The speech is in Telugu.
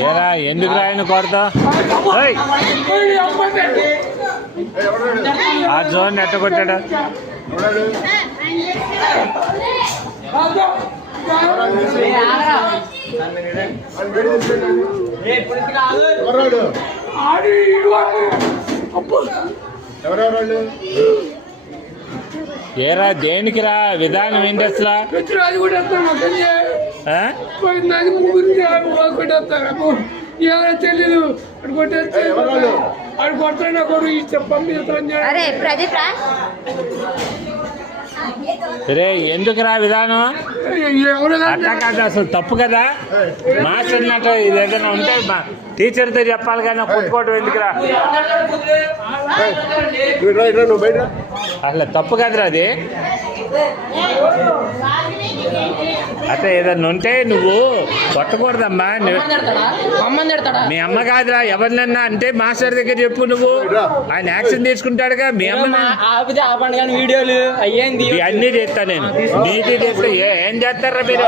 ఏరా ఎందుకు రాయను కొడతా ఆ జోన్ ఎట్ట కొట్టాడా ఏరా దేనికి రా విధానం ఏంటి అసలు తెలీదు అడు కొట్టా కొడు రే ఎందుకురా విధానం అట్లా కాదు అసలు తప్పు కదా మాస్టర్ అన్నట్టు ఇది ఏదైనా ఉంటే టీచర్తో చెప్పాలి కానీ కొట్టుకోవడం ఎందుకురా అసలు తప్పు కదరా అది అట్లా ఏదన్నా ఉంటే నువ్వు కొట్టకూడదమ్మా మీ అమ్మ కాదురా ఎవరినన్నా అంటే మాస్టర్ దగ్గర చెప్పు నువ్వు ఆయన యాక్షన్ తీసుకుంటాడుగా మీ అమ్మ వీడియోలు అయ్యేంది అన్నీ చేస్తా నేను నీటి చేస్తే ఏం చేస్తారా మీరు